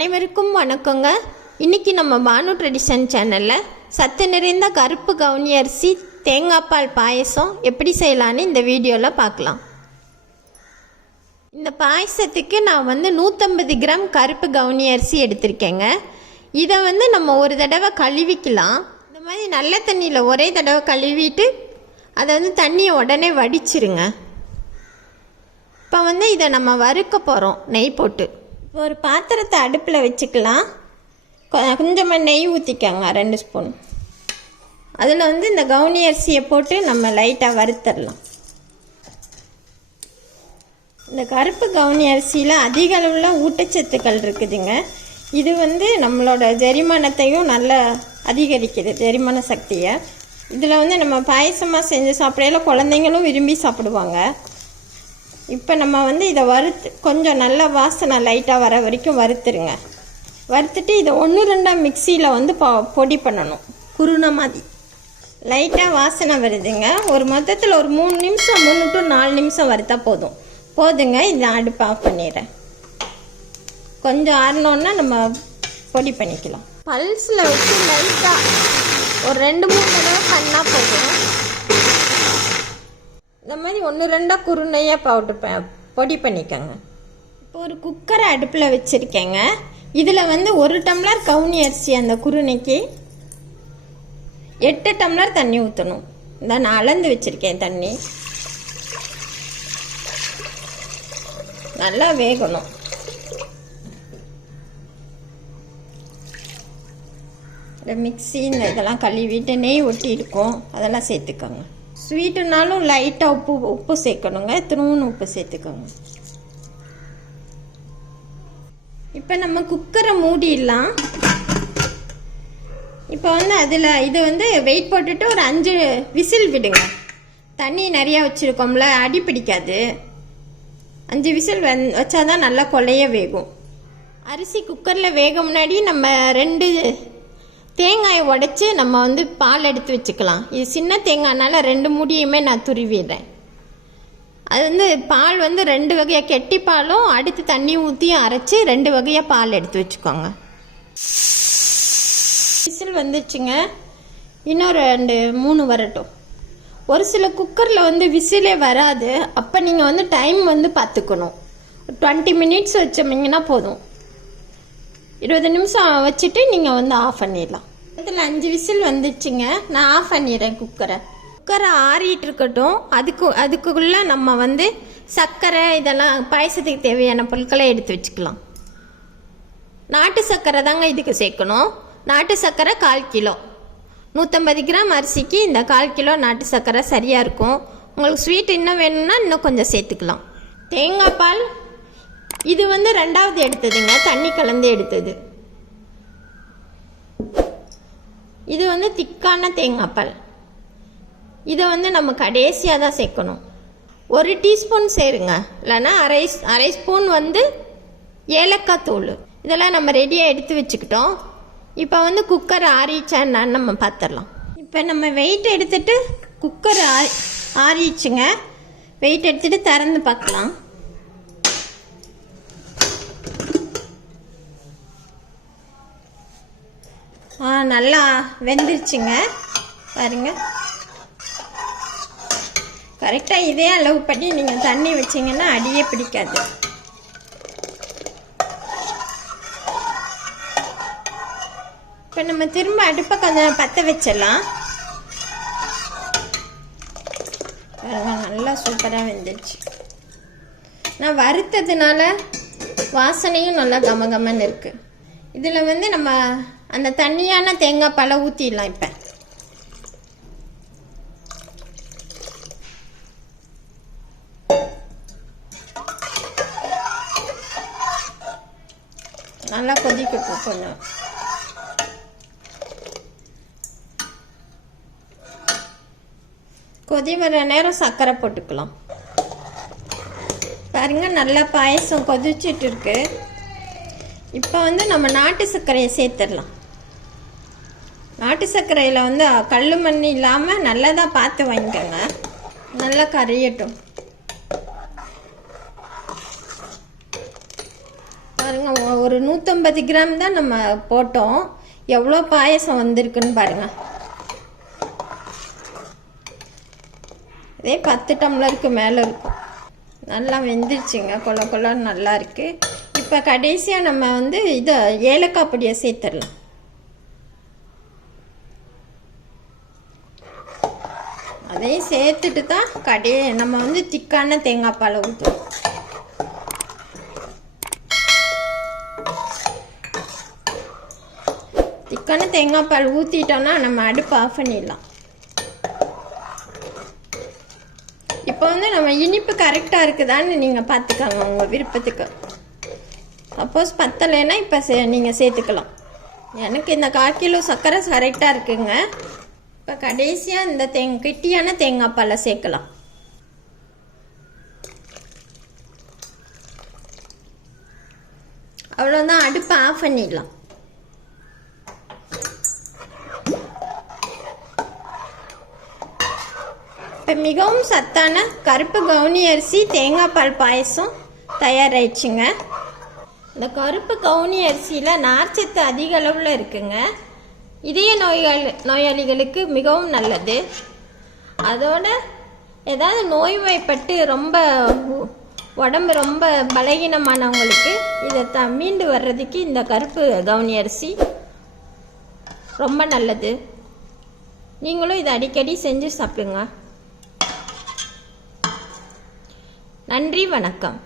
அனைவருக்கும் வணக்கங்க. இன்றைக்கி நம்ம பானு ட்ரெடிஷன் சேனலில் சத்து நிறைந்த கருப்பு கவுனி அரிசி தேங்காய் பால் பாயசம் எப்படி செய்யலான்னு இந்த வீடியோவில் பார்க்கலாம். இந்த பாயசத்துக்கு நான் 150 கிராம் கருப்பு கவுனி அரிசி எடுத்திருக்கேங்க. இதை நம்ம ஒரு தடவை கழுவிக்கலாம். இந்த மாதிரி நல்ல தண்ணியில் ஒரே தடவை கழுவிட்டு அதை தண்ணியை உடனே வடிச்சிருங்க. இப்போ இதை நம்ம வறுக்க போகிறோம் நெய் போட்டு. இப்போ ஒரு பாத்திரத்தை அடுப்பில் வச்சுக்கலாம். கொஞ்சமாக நெய் ஊற்றிக்கோங்க, 2 ஸ்பூன். அதில் இந்த கவுனி அரிசியை போட்டு நம்ம லைட்டாக வறுத்தரலாம். இந்த கருப்பு கவுனி அரிசியில் அதிக அளவில் ஊட்டச்சத்துக்கள் இருக்குதுங்க. இது நம்மளோட செரிமானத்தையும் நல்லா அதிகரிக்குது, செரிமான சக்தியை. இதில் நம்ம பாயசமாக செஞ்சு சாப்பிடையில குழந்தைங்களும் விரும்பி சாப்பிடுவாங்க. இப்போ நம்ம இதை வறுத்து கொஞ்சம் நல்ல வாசனை லைட்டாக வர வரைக்கும் வறுத்துருங்க. வறுத்துட்டு இதை 1-2 மிக்சியில் பொடி பண்ணணும், குருணை மாதிரி. லைட்டாக வாசனை வருதுங்க. ஒரு மொத்தத்தில் ஒரு 3 நிமிஷம் 3 to 4 நிமிஷம் வறுத்தா போதுங்க. இதை அடுப்பு ஆஃப் பண்ணிடுறேன். கொஞ்சம் ஆறினோன்னா நம்ம பொடி பண்ணிக்கலாம். பல்ஸில் வச்சு லைட்டாக ஒரு 2-3 தடவை பண்ணால் போதும். இந்த மாதிரி 1-2 குருணையாக பொடி பண்ணிக்கோங்க. இப்போ ஒரு குக்கரை அடுப்பில் வச்சுருக்கேங்க. இதில் 1 டம்ளர் கவுனி அரிசி, அந்த குருணைக்கு 8 டம்ளர் தண்ணி ஊற்றணும். இந்த நான் அளந்து வச்சுருக்கேன் தண்ணி. நல்லா வேகணும். இந்த மிக்ஸி இதெல்லாம் கழுவிட்டு நெய் ஒட்டி இருக்கும், அதெல்லாம் சேர்த்துக்கோங்க. ஸ்வீட்டுனாலும் லைட்டாக உப்பு சேர்க்கணுங்க. திரும்ப உப்பு சேர்த்துக்கோங்க. இப்போ நம்ம குக்கரை மூடிடலாம். இப்போ அதில் இது வெயிட் போட்டுட்டு ஒரு 5 விசில் விடுங்க. தண்ணி நிறையா வச்சுருக்கோம்ல, அடி பிடிக்காது. 5 விசில் வச்சாதான் நல்லா கொலைய வேகும். அரிசி குக்கரில் வேக முன்னாடி நம்ம 2 தேங்காயை உடைச்சி நம்ம பால் எடுத்து வச்சுக்கலாம். இது சின்ன தேங்காய்னால 2 மூடியுமே நான் துருவிடுறேன். அது பால் 2 வகையாக, கெட்டி பாலும் அடுத்து தண்ணி ஊற்றியும் அரைச்சி 2 வகையாக பால் எடுத்து வச்சுக்கோங்க. விசில் வந்துச்சுங்க. இன்னொரு 2-3 வரட்டும். ஒரு சில குக்கரில் விசிலே வராது. அப்போ நீங்கள் டைம் பார்த்துக்கணும். 20 மினிட்ஸ் வச்சோம்னா போதும். 20 நிமிஷம் வச்சுட்டு நீங்கள் ஆஃப் பண்ணிடலாம். இதில் 5 விசில் வந்துச்சுங்க. நான் ஆஃப் பண்ணிடுறேன் குக்கரை ஆறிட்டு இருக்கட்டும். அதுக்குள்ளே நம்ம சர்க்கரை இதெல்லாம் பாயசத்துக்கு தேவையான பொருட்களை எடுத்து வச்சுக்கலாம். நாட்டு சர்க்கரை தாங்க இதுக்கு சேர்க்கணும். நாட்டு சர்க்கரை 1/4 கிலோ. 150 கிராம் அரிசிக்கு இந்த 1/4 கிலோ நாட்டு சர்க்கரை சரியாக இருக்கும். உங்களுக்கு ஸ்வீட் இன்னும் வேணும்னா இன்னும் கொஞ்சம் சேர்த்துக்கலாம். தேங்காய் பால் இது 2வது எடுத்ததுங்க, தண்ணி கலந்து எடுத்தது. இது திக்கான தேங்காய் பால். இதை நம்ம கடைசியாக தான் சேர்க்கணும். 1 டீஸ்பூன் சேருங்க, இல்லைன்னா அரை ஸ்பூன் ஏலக்காய் தூள். இதெல்லாம் நம்ம ரெடியாக எடுத்து வச்சுக்கிட்டோம். இப்போ குக்கர் ஆறிச்சான்னு நம்ம பார்த்துடலாம். இப்போ நம்ம வெயிட் எடுத்துட்டு குக்கர் ஆறிச்சுங்க. வெயிட் எடுத்துட்டு திறந்து பார்க்கலாம். நல்லா வெந்துருச்சுங்க பாருங்க. கரெக்டாக இதே அளவு பண்ணி நீங்கள் தண்ணி வச்சிங்கன்னா அடியே பிடிக்காது. இப்போ நம்ம திரும்ப அடுப்பை கொஞ்சம் பற்ற வச்சிடலாம். நல்லா சூப்பராக வெந்துருச்சு. நான் வறுத்ததுனால வாசனையும் நல்லா கமகமன்னு இருக்குது. இதில் நம்ம அந்த தண்ணியான தேங்காய் பாலை ஊற்றிடலாம். இப்போ நல்லா கொதிக்கட்டும். கொஞ்சம் கொதி வர நேரம் சர்க்கரை போட்டுக்கலாம். பாருங்க, நல்லா பாயசம் கொதிச்சிட்டு இருக்கு. இப்போ நம்ம நாட்டு சர்க்கரையை சேர்த்துடலாம். நாட்டு சர்க்கரையில் கல் மண் இல்லாமல் நல்லதாக பார்த்து வாங்கிக்கோங்க. நல்லா கரையட்டும். பாருங்க, ஒரு 150 கிராம் தான் நம்ம போட்டோம். எவ்வளோ பாயசம் வந்திருக்குன்னு பாருங்க. இதே 10 டம்ளருக்கு மேலே இருக்கும். நல்லா வெந்துருச்சுங்க, கொல கொலன்னு நல்லா இருக்கு. இப்போ கடைசியாக நம்ம வந்து இதை ஏலக்காய் பொடியை சேர்த்துடலாம். அதையும் சேர்த்துட்டு தான் நம்ம வந்து திக்கான தேங்காய் பாலை ஊற்றுவோம். திக்கான தேங்காய் பால் ஊற்றிட்டோன்னா நம்ம அடுப்பு ஆஃப் பண்ணிடலாம். இப்போ வந்து நம்ம இனிப்பு கரெக்டாக இருக்குதான்னு நீங்கள் பார்த்துக்கோங்க உங்கள் விருப்பத்துக்கு. சப்போஸ் பத்தலைன்னா இப்போ நீங்கள் சேர்த்துக்கலாம். எனக்கு இந்த 1/4 கிலோ சர்க்கரை கரெக்டாக இருக்குங்க. இப்போ கடைசியாக இந்த கெட்டியான தேங்காய் பாலை சேர்க்கலாம். அவ்வளோதான், அடுப்பை ஆஃப் பண்ணிடலாம். இப்போ மிகவும் சத்தான கருப்பு கவுனி அரிசி தேங்காய் பால் பாயசம் தயாராகிடுச்சுங்க. இந்த கருப்பு கவுனி அரிசியில் நார்ச்சத்து அதிக அளவில் இருக்குங்க. இதய நோயாளிகளுக்கு மிகவும் நல்லது. அதோட ஏதாவது நோய்வாய்ப்பட்டு ரொம்ப உடம்பு ரொம்ப பலகீனமானவங்களுக்கு இதை மீண்டு வர்றதுக்கு இந்த கருப்பு கவுனி அரிசி ரொம்ப நல்லது. நீங்களும் இதை அடிக்கடி செஞ்சு சாப்பிடுங்க. நன்றி, வணக்கம்.